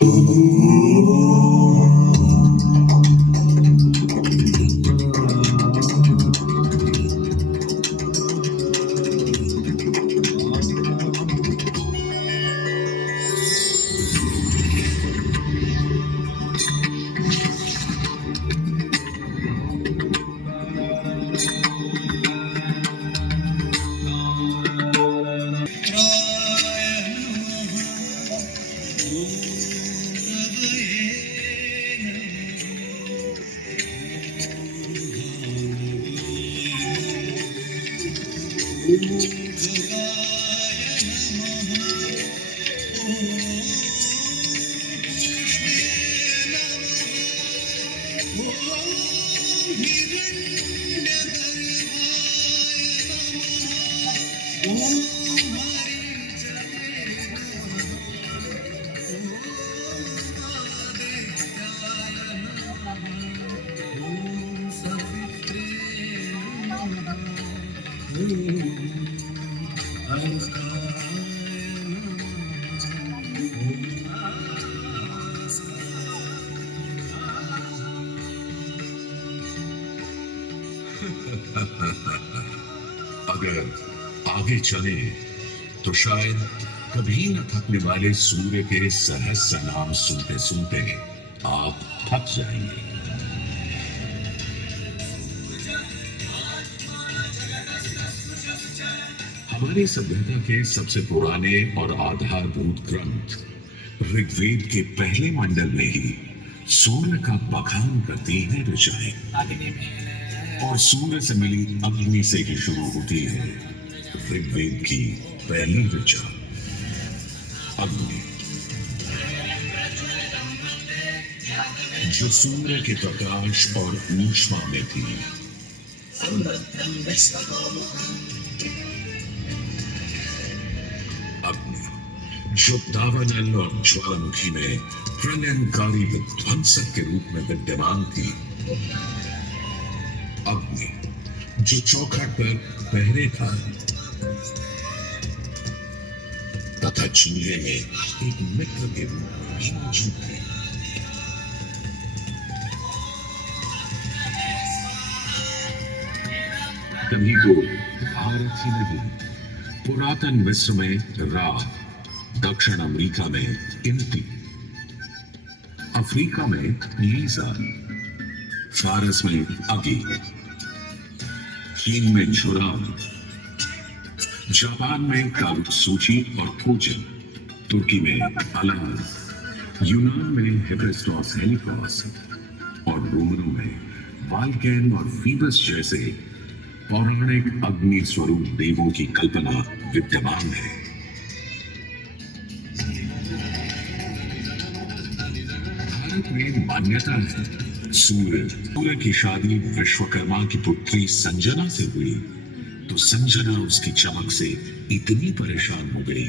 अगर आगे चले तो शायद कभी न थकने वाले सूर्य के सहस्र नाम सुनते सुनते आप थक जाएंगे। हमारी सभ्यता के सबसे पुराने और आधारभूत ग्रंथ ऋग्वेद के पहले मंडल में ही सूर्य का बखान करती है ऋचाएं, और सूर्य से मिली अग्नि से ही शुरू होती है ऋग्वेद की पहली ऋचा अग्नि, जो सूर्य के प्रकाश और ऊष्मा में थी। अग्नि, जो दावानल और ज्वालामुखी में प्रलयंकारी विध्वंसक के रूप में विद्यमान थी। अग्नि, जो चौखट पर पहरे था तथा चूल्हे में एक मित्र के रूप में भी मौजूद थे। तभी तो भारत ही नहीं, पुरातन मिस्र में रा, दक्षिण अमेरिका में इंती, अफ्रीका में लीजा, फारस में अगी, चीन में झुराम, जापान में कालसूची और कोजन, तुर्की में अलान, यूनान में हेफेस्टोस हेलिकोस और रोमनों में वाल्केन और फीबस जैसे पौराणिक अग्नि स्वरूप देवों की कल्पना विद्यमान है। भारत में मान्यता है सूर्य की शादी विश्वकर्मा की पुत्री संजना से हुई तो संजना उसकी चमक से इतनी परेशान हो गई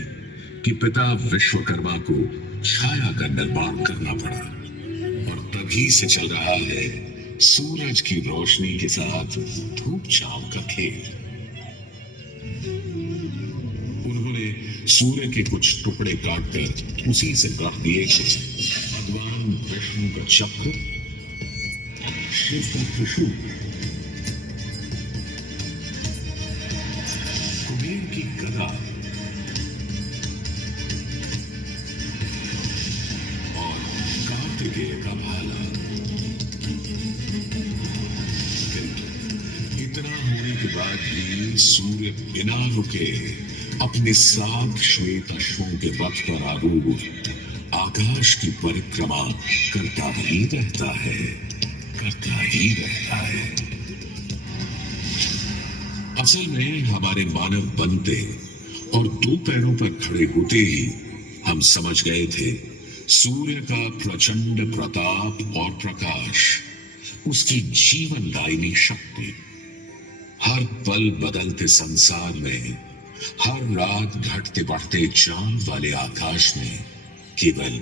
कि पिता विश्वकर्मा को छाया का निर्माण करना पड़ा, और तभी से चल रहा है सूरज की रोशनी के साथ धूप छांव का खेल। उन्होंने सूर्य के कुछ टुकड़े काटकर उसी से गढ़ दिए थे भगवान विष्णु का चक्र, शिव का त्रिशूल, कुबेर की गदा और कार्तिकेय का भाला। इतना होने के बाद भी सूर्य बिना रुके अपने 7 श्वेत अश्वों के रथ पर आरूढ़ आकाश की परिक्रमा करता ही रहता है, करता ही रहता है। असल में हमारे मानव बनते और 2 पैरों पर खड़े होते ही हम समझ गए थे सूर्य का प्रचंड प्रताप और प्रकाश, उसकी जीवनदायिनी शक्ति हर पल बदलते संसार में, हर रात घटते बढ़ते चांद वाले आकाश में केवल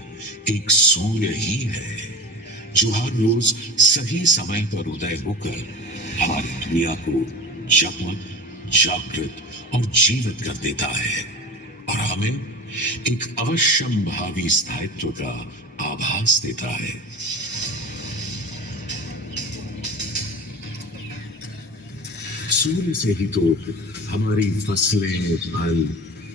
एक सूर्य ही है जो हर रोज सही समय पर उदय होकर हमारी दुनिया को जगमग, जागृत और जीवित कर देता है, और हमें एक अवश्यम भावी स्थायित्व का आभास देता है। सूर्य से ही तो हमारी फसलें, फल,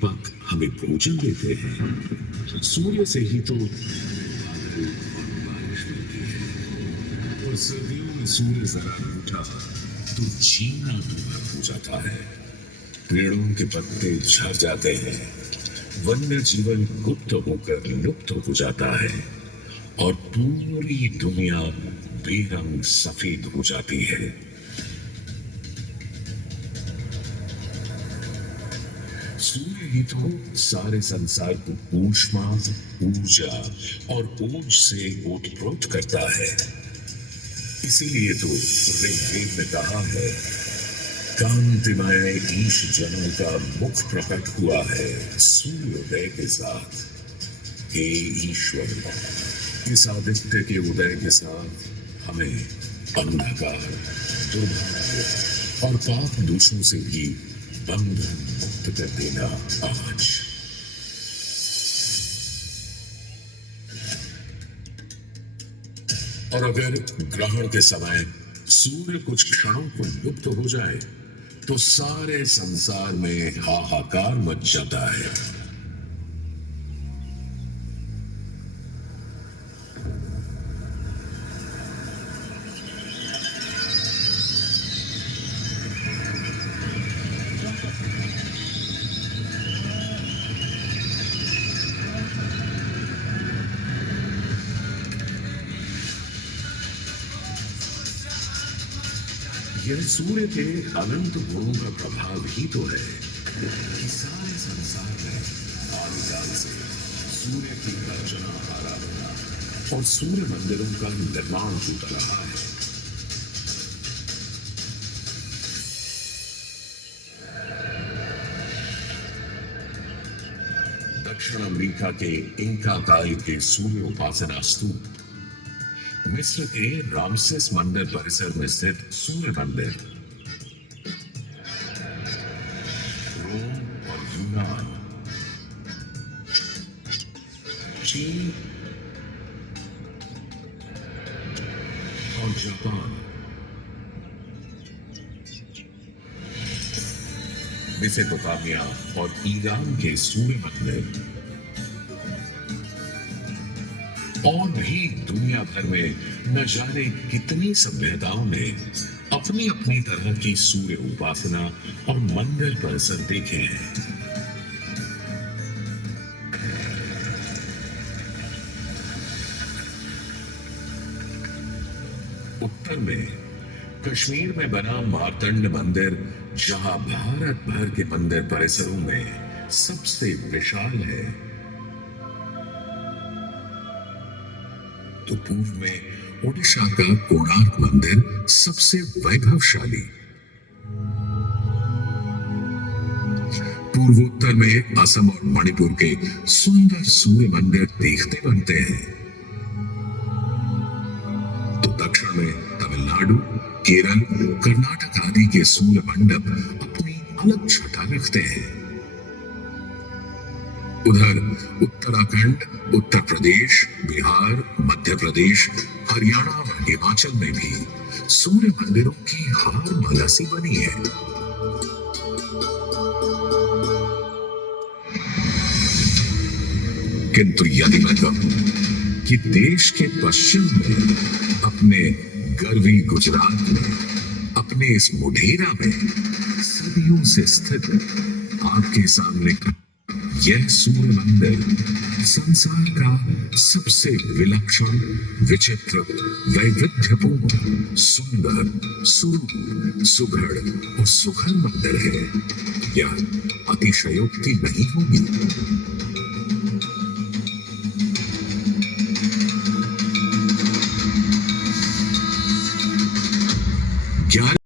पक हमें भोजन देते हैं। सूर्य से ही तो बादल और बारिश मिलती है। और सर्दियों में सूर्य जरा रूठा तो जीना दुर्लभ हो जाता है। पेड़ों के पत्ते झड़ जाते हैं, वन्य जीवन गुप्त होकर लुप्त हो जाता है और पूरी दुनिया बेरंग सफेद हो जाती है। सूर्य ही तो सारे संसार को ऊष्मा, ऊर्जा और ओज से ओतप्रोत करता है। इसीलिए तो ऋग्वेद में कहा है, कांतिमय ईश जनों का मुख प्रकट हुआ है सूर्योदय के साथ। हे ईश्वर, इस आदित्य के उदय के साथ हमें अंधकार, दुर्भाग्य और पाप दोषों से भी बंधन मुक्त कर देना आज। और अगर ग्रहण के समय सूर्य कुछ क्षणों को लुप्त हो जाए तो सारे संसार में हाहाकार मच जाता है। यह सूर्य के अनंत गुणों का प्रभाव ही तो है कि सारे संसार में आदिकाल से सूर्य की अर्चना, आराधना और सूर्य मंदिरों का निर्माण होता रहा है। दक्षिण अमेरिका के इंका काल के सूर्य उपासना स्तूप, मिस्र के रामसेस मंदिर परिसर में स्थित सूर्य मंदिर, रोम और यूनान, चीन और जापान, मेसोपोटामिया और ईरान के सूर्य मंदिर और भी दुनिया भर में न जाने कितनी सभ्यताओं ने अपनी अपनी तरह की सूर्य उपासना और मंदिर परिसर देखे हैं। उत्तर में कश्मीर में बना मार्तंड मंदिर, जहां भारत भर के मंदिर परिसरों में सबसे विशाल है, तो पूर्व में ओडिशा का कोणार्क मंदिर सबसे वैभवशाली, पूर्वोत्तर में असम और मणिपुर के सुंदर सूर्य मंदिर देखते बनते हैं, तो दक्षिण में तमिलनाडु, केरल, कर्नाटक आदि के सूर्य मंडप अपनी अलग छटा रखते हैं। उधर उत्तराखंड, उत्तर प्रदेश, बिहार, मध्य प्रदेश, हरियाणा और हिमाचल में भी सूर्य मंदिरों की हार माला सी बनी है। किंतु यदि मैं कहूं कि देश के पश्चिम में, अपने गर्वी गुजरात में, अपने इस मुढेरा में सदियों से स्थित आपके सामने यह सूर्य मंदिर संसार का सबसे विलक्षण, विचित्र, वैविध्यपूर्ण, सुंदर, सुरूप, सुघड़ और सुखद मंदिर है, यह अतिशयोक्ति नहीं होगी।